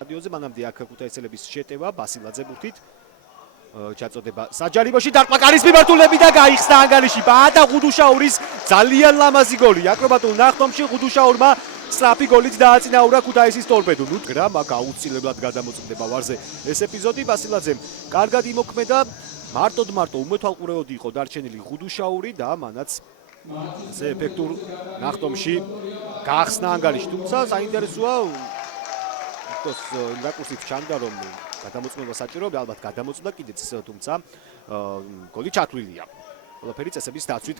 სტადიონზე მანამდე აქ ქუთაისელების შეტევა ბასილაძე ბურთით ჩაწოდება საჯარიმოში დარტყმაკარის მიმართულები და გაიხსნა ანგარიში ბაატა ღუდუშაურის ძალიან ლამაზი გოლი აკრობატულ ნახტომში ღუდუშაურმა სწრაფი გოლით დააწინაურა ქუთაისის ტორპედო ნუ გრამ აქ აუცილებლად გადამოწმდება ვარზე ეს ეპიზოდი ბასილაძემ კარგად იმოქმედა მარტო უმეთვალყურეოდი იყო დარჩენილი ღუდუშაური და მანაც ესე ეფექტურ ნახტომში გაახსნა ანგარიში თუმცა საინტერესოა თქოს იმ რაკურსით ჩანდა რომ გადამოწმება საჭიროა ალბათ გადამოწმდა კიდეც თუმცა გოლი ჩათვლილია ყველაფერი წესების დაცვით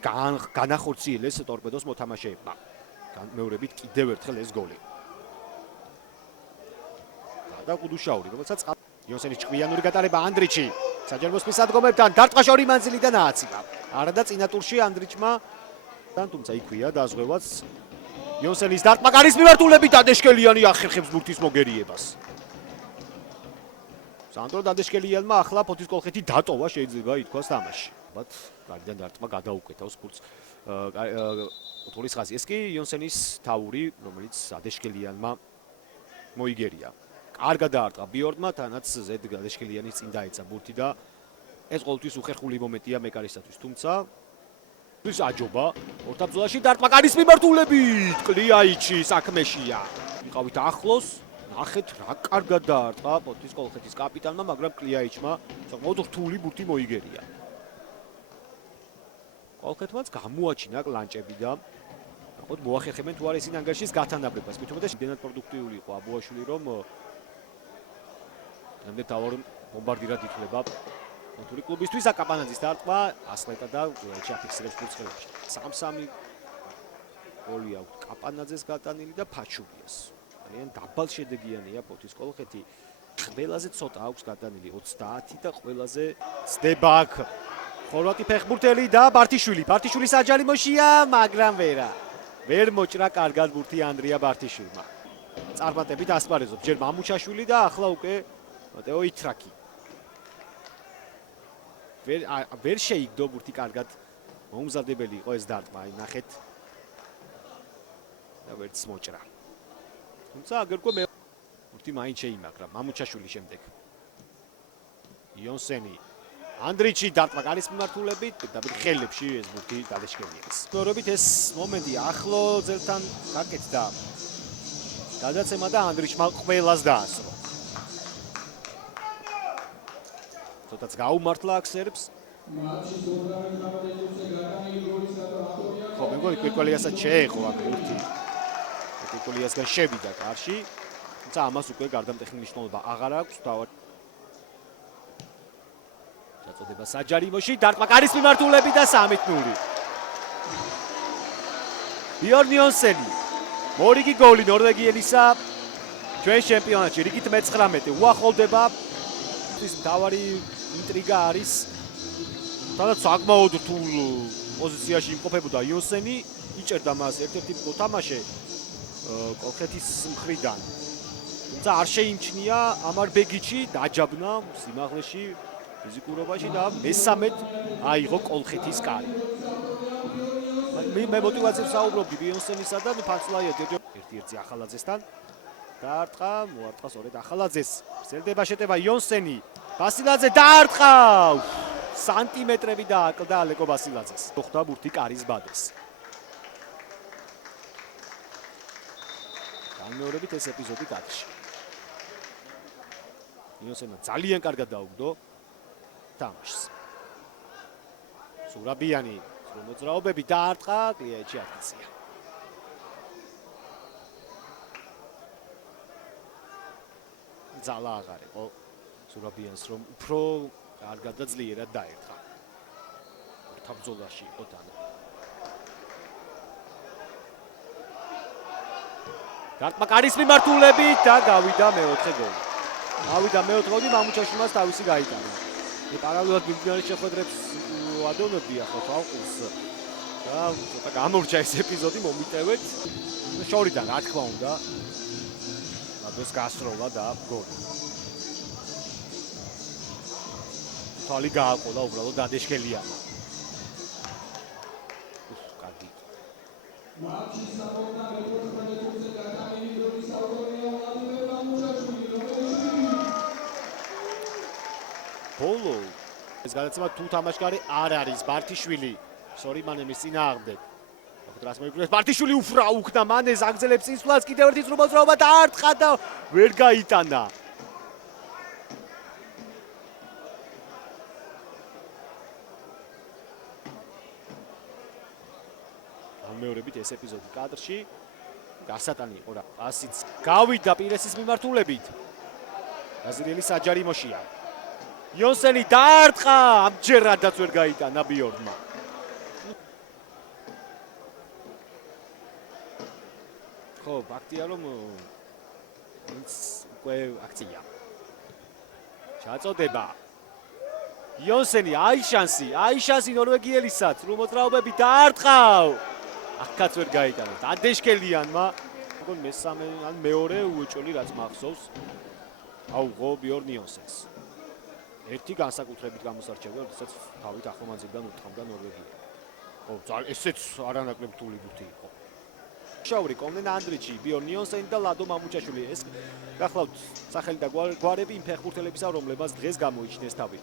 განახორციელეს ტორპედოს მოთამაშეებმა მეორებით კიდევ ერთხელ ეს გოლი და ღუდუშაური რომელსაც იოსენის ჭკვიანური გატარება ანდრიჩი საჯარიმოს მისადგომებთან დარტყმაშორი მანძილიდან ააცილა არა და წინა ტურში ანდრიჩმა თუმცა იქვია დაზღვევაც იოსენის დარტყმაკარის მიმართულებით დადეშკელიანი ახერხებს ბურთის მოგერიებას სანდრო დადეშკელიანმა ახლა ფოთის კოლხეთი დატოვა შეიძლება ითქვას თამაში ალბათ გარდან დარტყმა გადაუკეთავს ბურთს ოთოლის ხაზი ეს კი იოსენის თავური რომელიც დადეშკელიანმა მოიგერია კარგად დაარტყა ბიორდმა თანაც ზედ დადეშკელიანის წინ დაეცა ბურთი და ეს ყოველთვის უხერხული მომენტია მეკარისათვის თუმცა ის აჯობა ორთაბრძოლაში დარტყმაკარის მიმართულებით კლიაიჩი საქმეშია იყავით ახლოს ნახეთ რა კარგად დაარტყა ფოთის კოლხეთის კაპიტანმა მაგრამ კლიაიჩმა საკმაოდ რთული ბურთი მოიგერია კოლხეთმაც გამოაჩინა კლანჭები და ნახოთ მოახერხებენ თუ არა ისინი ანგარიშის გათანაბრებას მით უმეტეს იმდენად პროდუქტიული იყო აბუაშვილი რომ ნამდვილად თავარ ბომბარდირად ითვლება კონტური კლუბისთვის აკაპანაძის დარტყმა ასლეტა და ჩაფიქსირებს ბურთს 3-3 გოლი აქვს კაპანაძეს გატანილი და ფაჩულიას ძალიან დაბალ შედეგიანია ფოთის კოლხეთი ყველაზე ცოტა აქვს გატანილი 30 და ყველაზე ცდება აქ ხორვატი ფეხბურთელი და ბართიშვილი საჯარიმოშია მაგრამ ვერ მოჭრა კარგად ბურთი ანდრია ბართიშვილმა წარმატებით ასპარეზობს ჯერ მამუჩაშვილი და ახლა უკვე მატეო იტრაკი ვერ შეიგდო ბურთი კარგად მომზადებელი იყო ეს დარტყმა აი ნახეთ და ვერც მოჭრა თუმცა აგერკო მე ბურთი მაინც შეიმაგრა მამუჩაშვილი შემდეგ იოსენი ანდრიჩი დარტყმა გარის მიმართულებით და ხელებში ეს ბურთი დადეშკელიანის მეორობით ეს მომენტი ახლო ძელთან გაკეთდა გადაცემა და ანდრიჩმა ყველას დაასრო ცოტაც გაუმართლა აქ სერბს ხო მეგონი კვირკვალიასაც შეეყო აქ ბურთი კვირკვალიასგან შევიდა კარში თუმცა ამას უკვე გარდამტეხი მნიშვნელობა აღარ აქვს ჩაწოდება საჯარიმოში დარტყმაკარის მიმართულებით და 3-0 ბიორნ იოსენი მორიგი გოლი ნორვეგიელისა ჩვენ ჩემპიონატში რიგით მე-19 უახლოვდება ის მთავარი ინტრიგა არის თუმცა საკმაოდ რთულ პოზიციაში იმყოფებოდა იოსენი იჭერდა მას ერთ-ერთი მოთამაშე კოლხეთის მხრიდან თუმცა არ შეიმჩნია ამარბეგიჩი დაჯაბნა სიმაღლეში ფიზიკურობაში და მესამედ აიღო კოლხეთის კარი მე მოტივაციებს საუბრობდი იოსენისა და ფანცლაიად ერთ-ერთი ახალაძესთან დაარტყა მოარტყა სწორედ ახალაძეს გრძელდება შეტევა იოსენი ბასილაძე დაარტყა სანტიმეტრები დააკლდა ალეკო ბასილაძეს მოხდა ბურთი კარის ბადეს განმეორებით ეს ეპიზოდი კადრში იოსენმა ძალიან კარგად დაუგდო თამაშს სურაბიანი მოძრაობები დაარტყა კლიაიჩი აკაცია ძალა აღარ იყო სურაბიანს რომ უფრო კარგად და ძლიერად დაერთხა თავბრძოლაში იყო თან დარტყმაკარის მიმართულებით და გავიდა მეოთხე გოლი მამუჩაშვილმაც თავისი გაიტანა პარალელურად მიმდინარე შეხვედრებს ადევნებდი ახლა თვალყურს და ცოტა გამორჩა ეს ეპიზოდი მომიტევეთ შორიდან რა თქმა უნდა ეს გასროლა და გოლი თვალი გააყოლა უბრალოდ დადეშკელიანმა კარგი ბოლო ეს გადაცემა თუ თამაშგარი არ არის ბარტიშვილი სორი მანემის წინააღმდეგ რას მოიგებს ბარტიშვილი უფრა უკნა მანეს აგზელებს წინსვლას კიდევ ერთი ზრუბაზრობა დაარტყა და ვერ გაიტანა მეორებით ეს ეპიზოდი კადრში გასატანი იყო რა ასიც გავიდა პირესის მიმართულებით გაზრიელი საჯარიმოშია იონსენი დაარტყა ამჯერადაც ვერ გაიტანა ბიორდმა ხო ფაქტია რომ ის უკვე აქცია ჩაწოდება იონსენი აი შანსი ნორვეგიელისაც რომ მოძრაობები დაარტყავ აქაც ვერ გაიტანა დადეშკელიანმა მგონი მესამე ან მეორე უეჭველი რაც მახსოვს აუღო ბიორნ იონსენს ერთი განსაკუთრებით გამოსარჩევია როდესაც თავით ახლომანძილიდან უთხრობდა ნორვეგია ხო ესეც არანაკლებ რთული ბურთი იყო შაური კონდენ ანდრიჩი ბიორნ იონსენი და ლადო მამუჩაშვილი ეს გახლავთ სახელი და გვარები იმ ფეხბურთელებისა რომლებსაც დღეს გამოიჩინეს თავი